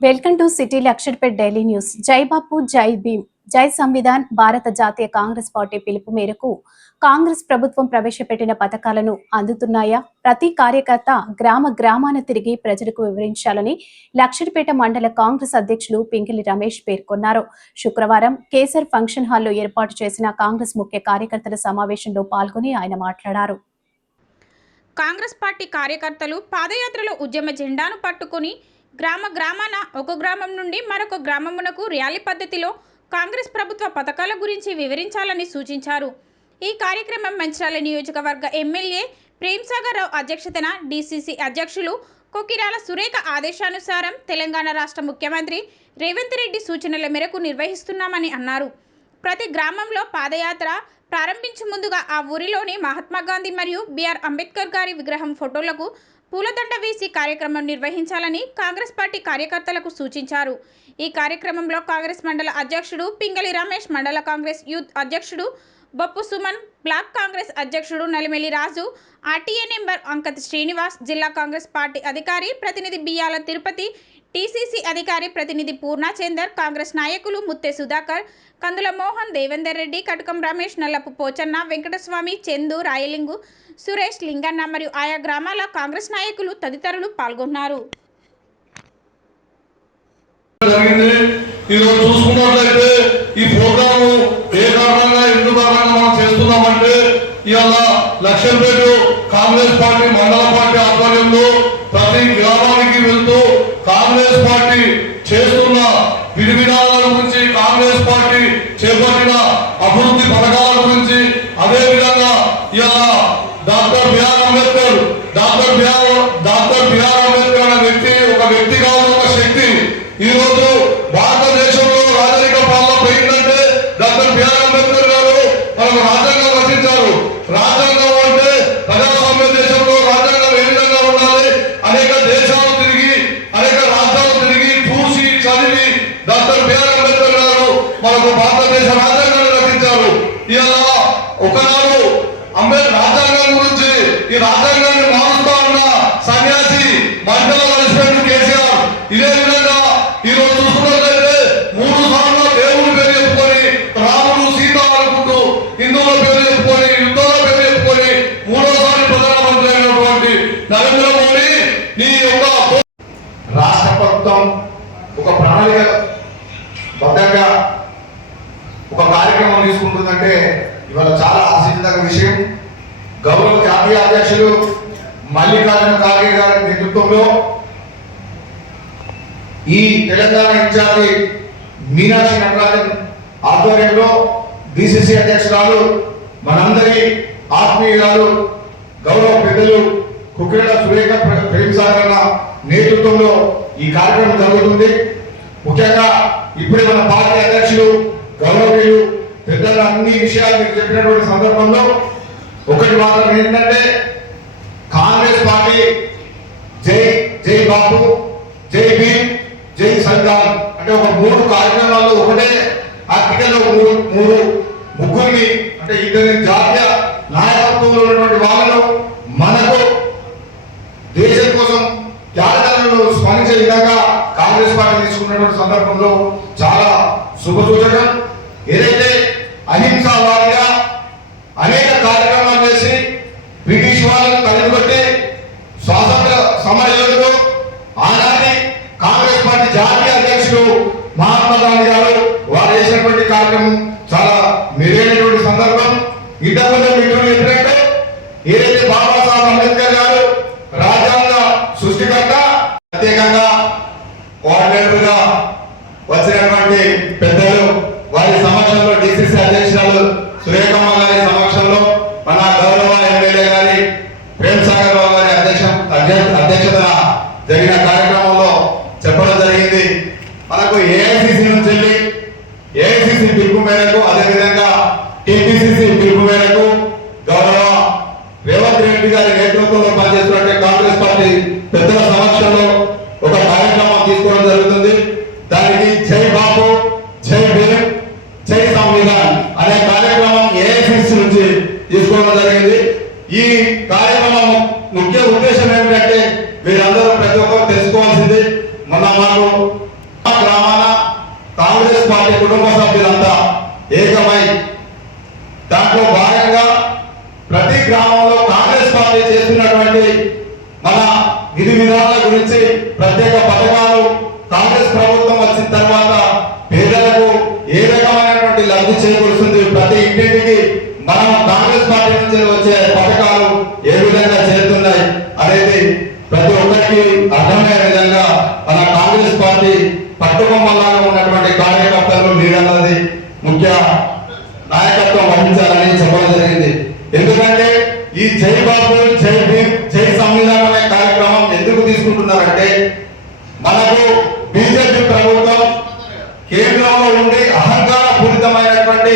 Welcome to city Luxettipet daily news. జై బాపు జై భీమ్ జై సంవిధాన్ భారత జాతీయ కాంగ్రెస్ పార్టీ పిలుపు మేరకు కాంగ్రెస్ ప్రభుత్వం ప్రవేశపెట్టిన పథకాలను అందుతున్నాయా? ప్రతి కార్యకర్త గ్రామ గ్రామాన తిరిగి ప్రజలకు వివరించాలని లక్షడిపేట మండల కాంగ్రెస్ అధ్యక్షులు పింకిలి రమేష్ పేర్కొన్నారు. శుక్రవారం కేసర్ ఫంక్షన్ హాల్లో ఏర్పాటు చేసిన కాంగ్రెస్ ముఖ్య కార్యకర్తల సమావేశంలో పాల్గొని ఆయన మాట్లాడారు. కాంగ్రెస్ పార్టీ కార్యకర్తలు పాదయాత్రలో ఉద్యమ జెండాను పట్టుకుని గ్రామ గ్రామాన ఒక గ్రామం నుండి మరొక గ్రామమునకు ర్యాలీ పద్ధతిలో కాంగ్రెస్ ప్రభుత్వ పథకాల గురించి వివరించాలని సూచించారు. ఈ కార్యక్రమం మంచిర్యాల నియోజకవర్గ ఎమ్మెల్యే ప్రేమ్సాగర్ రావు అధ్యక్షతన డీసీసీ అధ్యక్షులు కొకిరాల సురేఖ ఆదేశానుసారం తెలంగాణ రాష్ట్ర ముఖ్యమంత్రి రేవంత్ రెడ్డి సూచనల మేరకు నిర్వహిస్తున్నామని అన్నారు. ప్రతి గ్రామంలో పాదయాత్ర ప్రారంభించే ముందుగా ఆ ఊరిలోని మహాత్మా గాంధీ మరియు బిఆర్ అంబేద్కర్ గారి విగ్రహం ఫోటోలకు పూలదండ వేసి కార్యక్రమం నిర్వహించాలని కాంగ్రెస్ పార్టీ కార్యకర్తలకు సూచించారు. ఈ కార్యక్రమంలో కాంగ్రెస్ మండల అధ్యక్షుడు పింగళి రమేష్ మండల కాంగ్రెస్ యూత్ అధ్యక్షుడు బొప్పు సుమన్ బ్లాక్ కాంగ్రెస్ అధ్యక్షుడు నలిమెలి రాజు ఆర్టీఏ నెంబర్ అంకత్ శ్రీనివాస్ జిల్లా కాంగ్రెస్ పార్టీ అధికారి ప్రతినిధి బియ్యాల తిరుపతి టీసీసీ అధికారి ప్రతినిధి పూర్ణచందర్ కాంగ్రెస్ నాయకులు ముత్తె సుధాకర్ కందుల మోహన్ దేవేందర్ రెడ్డి కటకం రమేష్ నల్లపు పోచన్న వెంకటస్వామి చందు రాయలింగు సురేష్ లింగన్న మరియు ఆయా గ్రామాల కాంగ్రెస్ నాయకులు తదితరులు పాల్గొన్నారు. ఈ ప్రోగ్రాము ఏ కారణంగా ఎందుకు కారణంగా మనం చేస్తున్నామంటే ఇవాళ కాంగ్రెస్ పార్టీ మండల పార్టీ ఆధ్వర్యంలో ప్రతి గ్రామానికి వెళ్తూ కాంగ్రెస్ పార్టీ చేస్తున్న విధి విధానాల గురించి కాంగ్రెస్ పార్టీ చేపట్టిన అభివృద్ధి పథకాల గురించి అదే విధంగా ఇవాళ doctor B R Ambedkar doctor B R doctor B R Ambedkar అనే వ్యక్తి ఒక వ్యక్తి కాదు ఒక శక్తి ఈ రోజు భారతదేశంలో రాజరిక పాలన పోయిందంటే డాక్టర్ బిఆర్ అంబేద్కర్ గారు మనకు రాజ్యాంగం రచించారు రాజ్యాంగం అంటే ప్రజాస్వామ్య దేశంలో రాజ్యాంగం ఏ విధంగా ఉండాలి అనేక దేశాలు తిరిగి అనేక రాష్ట్రాలు తిరిగి చూసి చదివి డాక్టర్ బిఆర్ అంబేద్కర్ గారు మనకు భారతదేశ రాజ్యాంగాన్ని రచించారు ఇలా ఒకనాడు అంబేద్కర్ రాజ్యాంగం గురించి ఈ రాజ్యాంగాన్ని మారుస్తా ఉన్న సన్యాసి మండల కలిసిపెట్టు కేసీఆర్ ఇదే విధంగా ఈ రోజు చూసుకున్నట్లయితే మూడు సార్లు దేవుని పేరు చెప్పుకొని రాముడు సీత అనుకుంటూ హిందువుల పేరు చెప్పుకొని యుద్ధాల పేరు చెప్పుకొని మూడోసారి ప్రధానమంత్రి అయినటువంటి నరేంద్ర మోడీ నీ యొక్క రాష్ట్ర ప్రభుత్వం ఒక ప్రణాళిక బద్ధంగా ఒక కార్యక్రమం తీసుకుంటుందంటే ఇవాళ చాలా ఆశించదగ్గ విషయం. గౌరవ జాతీయ అధ్యక్షులు మల్లికార్జున ఖార్గే గారి నేతృత్వంలో ఈ తెలంగాణ ఇన్ఛార్జి మీనాక్షి నటరాజన్ ఆధ్వర్యంలో డిసిసి అధ్యక్షురాలు మనందరి ఆత్మీయురాలు గౌరవ పెద్దలు కుక్రేడ సురేఖ ప్రేమ సాగర్ నేతృత్వంలో ఈ కార్యక్రమం జరుగుతుంది. ముఖ్యంగా ఇప్పుడు మన పార్టీ అధ్యక్షులు గౌరవీయులు పెద్దలు అన్ని విషయాలు మీకు చెప్పినటువంటి సందర్భంలో ఒకటి మాత్రం ఏంటంటే కాంగ్రెస్ పార్టీ జై జై బాబు జై భీమ్ జై సంఘాన్ అంటే ఒక మూడు కార్యక్రమాల్లో ఒకటే ఆర్టికల్లో మూడు మూడు ముగ్గురిని అంటే ఇద్దరి జాతీయ నాయకత్వంలో ఉన్నటువంటి వాళ్ళను మనకు దేశం కోసం త్యాగాలను స్మరించే విధంగా కాంగ్రెస్ పార్టీ తీసుకున్నటువంటి సందర్భంలో చాలా శుభసూచకం. ఏదైతే అహింసావాదిగా అనేక కార్యక్రమాలు చేసి బ్రిటిష్ వాళ్ళను తరిమికొట్టి స్వాతంత్ర సమర యోధుడు ఆనాటి కాంగ్రెస్ పార్టీ జాతీయ అధ్యక్షుడు మహాత్మా గాంధీ గారు వారు చేసినటువంటి కార్యక్రమం చాలా మెరుగైనటువంటి సందర్భం. ఇంతకుముందు మిత్రులు చెప్పినట్టు ఏదైతే బాబాసాహెబ్ అంబేద్కర్ గారు రాజ్యాంగ సృష్టికర్త ప్రత్యేకంగా వచ్చినటువంటి పెద్దలు వారి సమక్షంలో డిసిసి అధ్యక్షురాలు సురేఖమ్మ గారి సమక్షంలో మన గౌరవ ఎమ్మెల్యే గారి ప్రేమ్ సాగర్ రావు గారి అధ్యక్ష అధ్యక్షతన జరిగిన కార్యక్రమంలో చెప్పడం జరిగింది. మనకు ఏఐసిసి నుంచి వెళ్ళి ఏఐసిసి పిలుపు మేరకు అదేవిధంగా టిపిసిసి పిలుపు మేరకు గౌరవ రేవంత్ రెడ్డి గారి నేతృత్వంలో అనే కార్యక్రమం ఏఎఫ్ఎస్ నుంచి తీసుకోవడం జరిగింది. ఈ కార్యక్రమం ముఖ్య ఉద్దేశం ఏమిటంటే మీరందరూ ప్రతి ఒక్కరు తెలుసుకోవాల్సింది మొన్న గ్రామాన కాంగ్రెస్ పార్టీ కుటుంబ సభ్యులంతా ఏకమై దాంట్లో భాగంగా ప్రతి గ్రామంలో కాంగ్రెస్ పార్టీ చేస్తున్నటువంటి మన విధి విధానాల గురించి ప్రత్యేక పథకాలు కాంగ్రెస్ ప్రభుత్వం వచ్చిన తర్వాత పేదలకు ఏ రకమైనటువంటి లబ్ధి చేకూరుస్తుంది నుంచి వచ్చే పథకాలు ఏ విధంగా చేరుతున్నాయి అనేది ప్రతి ఒక్కరికి అర్థమయ్యే విధంగా మన కాంగ్రెస్ పార్టీ పట్టుబొమ్మలాగా ఉన్నటువంటి కార్యకర్తలు మీరన్నది ముఖ్య నాయకత్వం వహించాలని చెప్పడం జరిగింది. ఎందుకంటే ఈ జై బాబు జై భీమ్ జై సంవిధానం అనే కార్యక్రమం ఎందుకు తీసుకుంటున్నారంటే మనకు బీజేపీ ప్రభుత్వం కేంద్రంలో ఉండి అహంకార పూరితమైనటువంటి